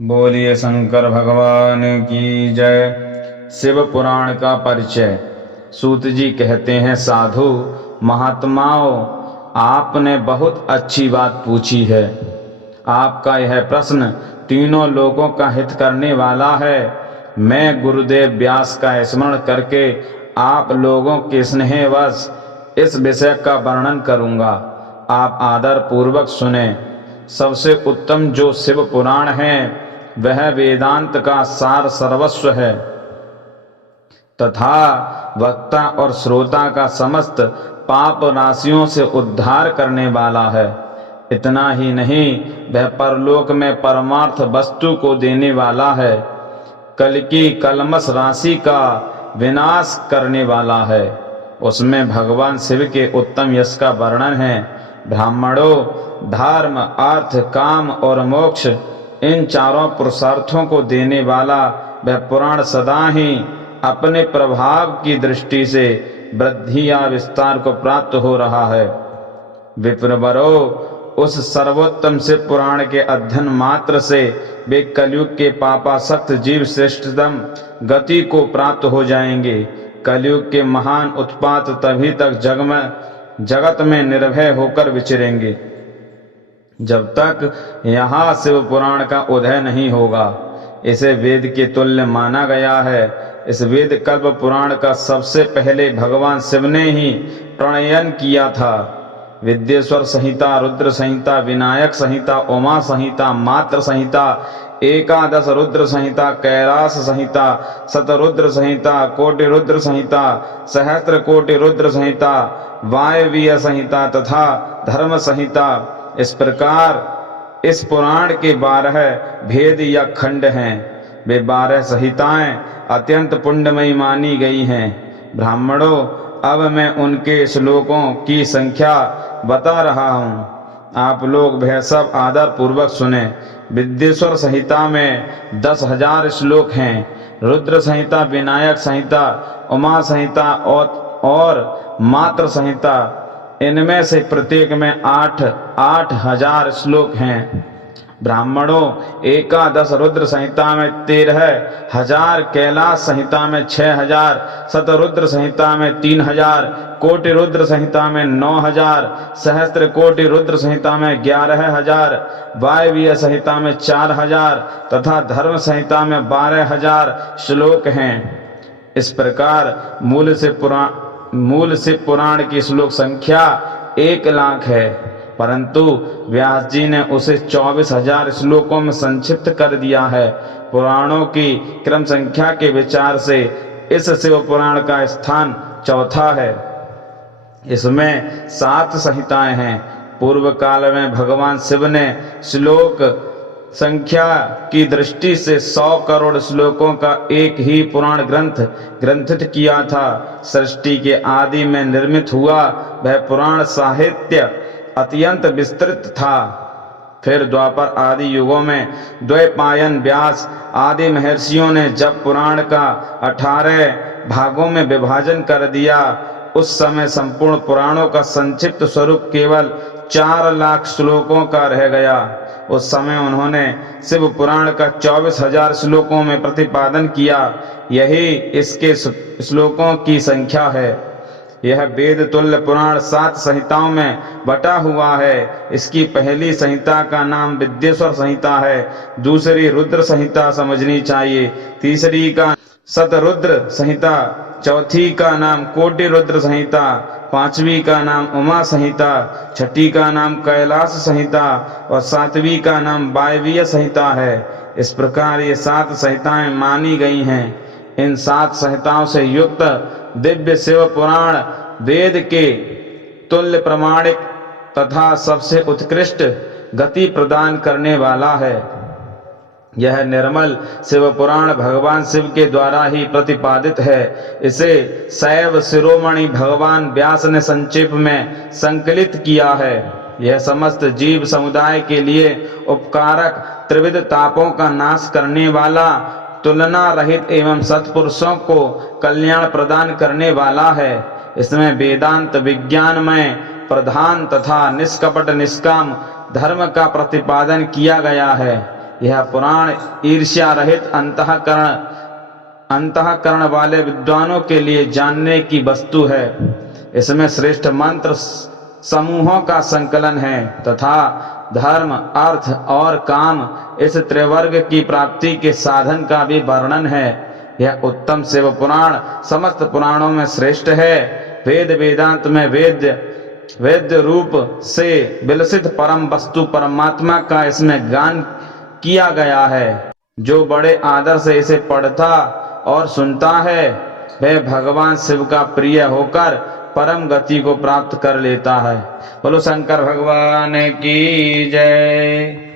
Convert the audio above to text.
बोलिए शंकर भगवान की जय। शिव पुराण का परिचय। सूत जी कहते हैं, साधु महात्माओं, आपने बहुत अच्छी बात पूछी है। आपका यह प्रश्न तीनों लोगों का हित करने वाला है। मैं गुरुदेव व्यास का स्मरण करके आप लोगों के स्नेहवश इस विषय का वर्णन करूंगा। आप आदर पूर्वक सुने। सबसे उत्तम जो शिव पुराण है वह वेदांत का सार सर्वस्व है तथा वक्ता और श्रोता का समस्त पाप राशियों से उद्धार करने वाला है। इतना ही नहीं, वह परलोक में परमार्थ वस्तु को देने वाला है। कल की कलमश राशि का विनाश करने वाला है। उसमें भगवान शिव के उत्तम यश का वर्णन है। ब्राह्मणों, धर्म, अर्थ, काम और मोक्ष, इन चारों पुरुषार्थों को देने वाला वह पुराण सदा ही अपने प्रभाव की दृष्टि से वृद्धि या विस्तार को प्राप्त हो रहा है। विप्रवरो, उस सर्वोत्तम शिव पुराण के अध्ययन मात्र से वे कलयुग के पापासक्त जीव श्रेष्ठतम गति को प्राप्त हो जाएंगे। कलयुग के महान उत्पात तभी तक जगत में निर्भय होकर विचरेंगे जब तक यहाँ शिव पुराण का उदय नहीं होगा। इसे वेद के तुल्य माना गया है। इस वेद कल्प पुराण का सबसे पहले भगवान शिव ने ही प्रणयन किया था। विद्येश्वर संहिता, रुद्र संहिता, विनायक संहिता, उमा संहिता, मात्र संहिता, एकादश रुद्र संहिता, कैलाश संहिता, शतरुद्र संहिता, कोटि रुद्र संहिता, सहस्त्र कोटि रुद्र संहिता, वायवीय संहिता तथा धर्म संहिता, इस प्रकार इस पुराण के 12 भेद या खंड हैं। वे 12 संहिताएं अत्यंत पुण्यमयी मानी गई हैं। ब्राह्मणों, अब मैं उनके श्लोकों की संख्या बता रहा हूँ। आप लोग वह सब आदर पूर्वक सुने। विद्येश्वर संहिता में 10,000 श्लोक हैं। रुद्र संहिता, विनायक संहिता, उमा संहिता और मात्र संहिता, इनमें से प्रत्येक में 8,000 श्लोक हैं। ब्राह्मणों, एकादश रुद्र संहिता में 13,000, कैलाश संहिता में 6,000, शतरुद्र संहिता में 3,000, कोटि रुद्र संहिता में 9,000, सहस्त्र कोटि रुद्र संहिता में 11,000, वायवीय संहिता में 4,000 तथा धर्म संहिता में 12,000 श्लोक हैं। इस प्रकार मूल शिव पुराण की श्लोक संख्या 1,00,000 है, परंतु व्यास जी ने उसे 24,000 श्लोकों में संक्षिप्त कर दिया है। पुराणों की क्रम संख्या के विचार से इस शिव पुराण का स्थान चौथा है। इसमें 7 संहिताएं हैं। पूर्व काल में भगवान शिव ने श्लोक संख्या की दृष्टि से 100 करोड़ श्लोकों का एक ही पुराण ग्रंथित किया था। सृष्टि के आदि में निर्मित हुआ वह पुराण साहित्य अत्यंत विस्तृत था। फिर द्वापर आदि युगों में द्वैपायन, व्यास आदि महर्षियों ने जब पुराण का 18 भागों में विभाजन कर दिया, उस समय संपूर्ण पुराणों का संक्षिप्त स्वरूप केवल 4,00,000 श्लोकों का रह गया। उस समय उन्होंने शिव पुराण का 24,000 श्लोकों में प्रतिपादन किया। यही इसके श्लोकों की संख्या है। यह वेद तुल्य पुराण 7 संहिताओं में बटा हुआ है। इसकी पहली संहिता का नाम विद्येश्वर संहिता है, दूसरी रुद्र संहिता समझनी चाहिए, तीसरी का शतरुद्र संहिता, चौथी का नाम कोटि रुद्र संहिता, पांचवी का नाम उमा संहिता, छठी का नाम कैलाश संहिता और 7वीं का नाम वायवीय संहिता है। इस प्रकार ये 7 संहिताएं मानी गई हैं। इन 7 संहिताओं से युक्त दिव्य शिव पुराण वेद के तुल्य प्रमाणिक तथा सबसे उत्कृष्ट गति प्रदान करने वाला है। यह निर्मल शिव पुराण भगवान शिव के द्वारा ही प्रतिपादित है। इसे शैव शिरोमणि भगवान व्यास ने संक्षेप में संकलित किया है। यह समस्त जीव समुदाय के लिए उपकारक, त्रिविध तापों का नाश करने वाला, तुलना रहित एवं सत्पुरुषों को कल्याण प्रदान करने वाला है। इसमें वेदांत विज्ञानमय प्रधान तथा निष्कपट निष्काम धर्म का प्रतिपादन किया गया है। यह पुराण ईर्ष्या रहित अंतःकरण वाले विद्वानों के लिए जानने की वस्तु है। इसमें श्रेष्ठ मंत्र समूहों का संकलन है तथा धर्म, अर्थ और काम इस त्रिवर्ग की प्राप्ति के साधन का भी वर्णन है। यह उत्तम शिव पुराण समस्त पुराणों में श्रेष्ठ है। वेद वेदांत में वेद्य रूप से विलसित परम वस्तु परमात्मा का इसमें गान किया गया है। जो बड़े आदर से इसे पढ़ता और सुनता है वह भगवान शिव का प्रिय होकर परम गति को प्राप्त कर लेता है। बोलो शंकर भगवान की जय।